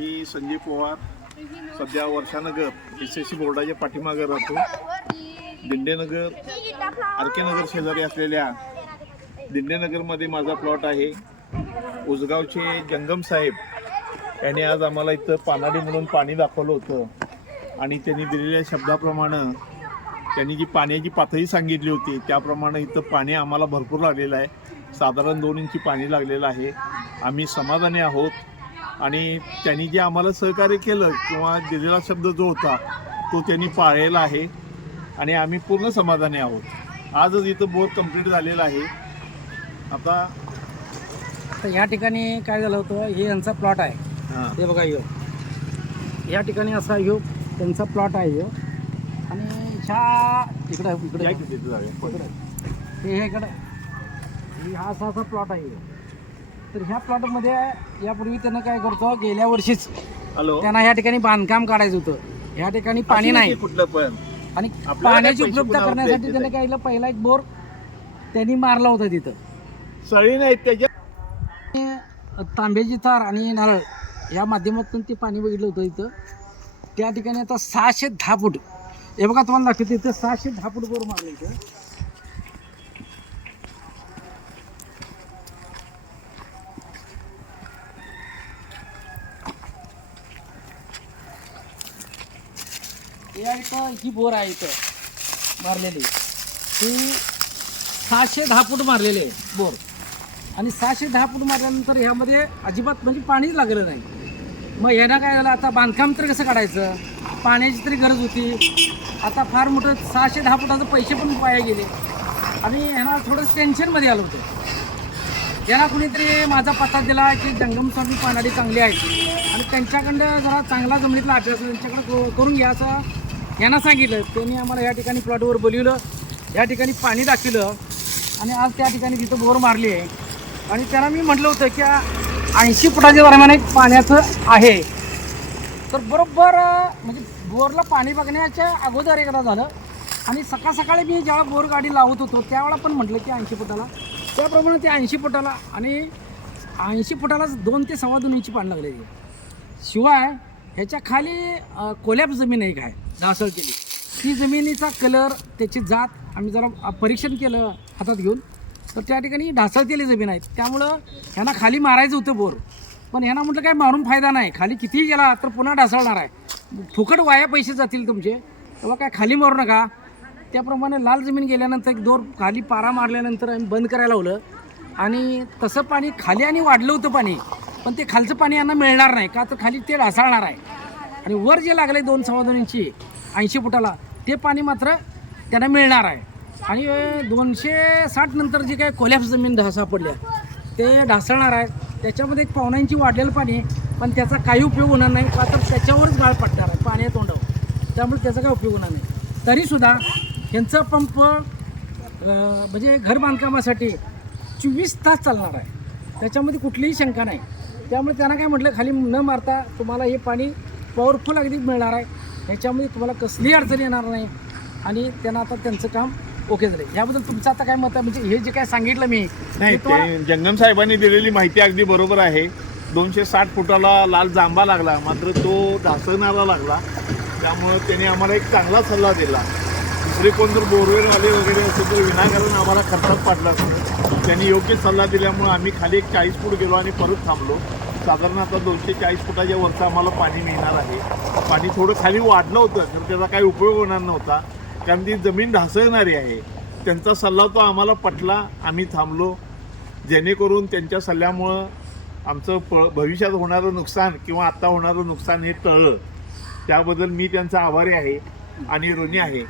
मी संजय पवार. सध्या वर्षानगर S S C बोर्डाच्या पाठीमागे राहतो. दिंडेनगर आर के नगर शेजारी असलेल्या दिंडेनगरमध्ये माझा प्लॉट आहे. उसगावचे जंगम साहेब यांनी आज आम्हाला इथं पानाडी म्हणून पाणी दाखवलं होतं. आणि त्यांनी दिलेल्या शब्दाप्रमाणे त्यांनी जी पाण्याची पातळी सांगितली होती त्याप्रमाणे इथं पाणी आम्हाला भरपूर लागलेलं आहे. साधारण दोन इंची पाणी लागलेलं आहे. आम्ही समाधानी आहोत. आणि त्यांनी जे आम्हाला सहकार्य केलं किंवा दिलेला शब्द जो होता तो त्यांनी पाळलेला आहे आणि आम्ही पूर्ण समाधानी आहोत. आजच इथं बोर कंप्लीट झालेला आहे. आता तर या ठिकाणी काय झालं होतं हे यांचा प्लॉट आहे. हां. बघा ह्यो या ठिकाणी असा ह्यो त्यांचा प्लॉट आहे ह्यो आणि ह्या इकडं इकडे. या? हे हे इकडं. हे हा असा असा प्लॉट आहे. तर ह्या प्लॉटमध्ये यापूर्वी त्यानं काय करतो गेल्या वर्षीच हॅलो त्यांना या ठिकाणी बांधकाम काढायचं होतं. या ठिकाणी पाणी नाही. कुठलं पण. आणि आपल्याला पाण्याची पैसे उपलब्धता करण्यासाठी द्यायचे त्यानं काय केलं? पहिला एक बोर त्यांनी मारला होता तिथं. सळी नाहीत त्याच्या तांब्याची तार आणि नारळ या माध्यमातून ते पाणी बघितलं होतं इथं. त्या ठिकाणी आता सहाशे दहा फूट. हे बघा तुम्हाला दाखवते इथं सहाशे दहा फूट बोर मारलं इथं. या इथं ही बोर आहे इथं मारलेली. ही सहाशे दहा फूट मारलेली आहे बोर. आणि सहाशे दहा फूट मारल्यानंतर ह्यामध्ये अजिबात म्हणजे पाणीच लागलं नाही. मग ह्यानं काय झालं? आता बांधकाम तर कसं काढायचं? पाण्याची तरी गरज होती. आता फार मोठं सहाशे दहा फुटाचं पैसे पण वाया गेले. आणि ह्यांना थोडं टेन्शनमध्ये आलं होतं. याला कुणीतरी माझा पत्ता दिला की जंगम स्वामी पानाडी चांगली आहेत आणि त्यांच्याकडं जरा चांगला जमिनीतला अभ्यास त्यांच्याकडं करून घ्या असं यांना सांगितलं त्यांनी आम्हाला या ठिकाणी प्लॉटवर बोलवलं या ठिकाणी पाणी दाखवलं आणि आज त्या ठिकाणी तिथं बोर मारली आहे. आणि त्यांना मी म्हटलं होतं की ऐंशी फुटाच्या दरम्यान एक पाण्याचं आहे. तर बरोबर म्हणजे बोरला पाणी बघण्याच्या अगोदर एकदा झालं. आणि सकाळ सकाळी मी ज्यावेळा बोर गाडी लावत होतो त्यावेळा पण म्हटलं की ऐंशी फुटाला. त्याप्रमाणे ते ऐंशी फुटाला आणि ऐंशी फुटालाच दोन ते सव्वा दोन इंची पाणी लागले शिवाय ह्याच्या खाली कोल्याप जमीन आहे. काय ढासळ केली. ती जमिनीचा कलर त्याची जात आम्ही जरा परीक्षण केलं हातात घेऊन. तर त्या ठिकाणी ढासळतेली जमीन आहे त्यामुळं ह्यांना खाली मारायचं होतं बोर. पण ह्यांना म्हटलं काय मारून फायदा नाही. खाली कितीही गेला तर पुन्हा ढासळणार आहे. फुकट वाया पैसे जातील तुमचे. तेव्हा काय खाली मारू नका. त्याप्रमाणे लाल जमीन गेल्यानंतर एक दोर खाली पारा मारल्यानंतर आम्ही बंद करायला लावलं. आणि तसं पाणी खाली आणि वाढलं होतं पाणी. पण ते खालचं पाणी यांना मिळणार नाही. का तर खाली ते ढासळणार आहे. आणि वर जे लागले दोन सव्वा दोन इंची ऐंशी फुटाला ते पाणी मात्र त्यांना मिळणार आहे. आणि दोनशे साठ नंतर जे काही कोल्हाप जमीन ढासा पडल्या ते ढासळणार आहे त्याच्यामध्ये एक पावणा इंची वाढलेलं पाणी पण त्याचा काही उपयोग होणार नाही. का तर त्याच्यावरच गाळ पडणार आहे पाण्या तोंडावर. त्यामुळे त्याचा काय उपयोग होणार नाही. तरीसुद्धा ह्यांचा पंप म्हणजे घर बांधकामासाठी चोवीस तास चालणार आहे. त्याच्यामध्ये कुठलीही शंका नाही. त्यामुळे त्यांना काय म्हटलं खाली न मारता तुम्हाला हे पाणी पॉवरफुल अगदी मिळणार आहे. ह्याच्यामध्ये तुम्हाला कसलीही अडचण येणार नाही. आणि त्यांना आता त्यांचं काम ओके झालं याबद्दल तुमचं आता काय मत आहे? म्हणजे हे जे काय सांगितलं मी नाही ते जंगम साहेबांनी दिलेली माहिती अगदी बरोबर आहे. दोनशे साठ फुटाला लाल जांबा लागला मात्र तो ढासळणारा लागला. त्यामुळं त्याने आम्हाला एक चांगला सल्ला दिला. दुसरे कोण जर बोरवेलवाले वगैरे असेल तर विनाकारण आम्हाला खर्चात पाडला असतं. त्यांनी योग्य सल्ला दिल्यामुळं आम्ही खाली एक चाळीस फूट गेलो आणि परत थांबलो. साधारण आता दोनशे चाळीस फुटाच्या वरचं आम्हाला पाणी मिळणार आहे. पाणी थोडं खाली वाढलं होतं तर त्याचा काही उपयोग होणार नव्हता. कारण ती जमीन ढासळणारी आहे. त्यांचा सल्ला तो आम्हाला पटला. आम्ही थांबलो. जेणेकरून त्यांच्या सल्ल्यामुळं आमचं प भविष्यात होणारं नुकसान किंवा आत्ता होणारं नुकसान हे टळलं. त्याबद्दल मी त्यांचा आभारी आहे आणि ऋणी आहे.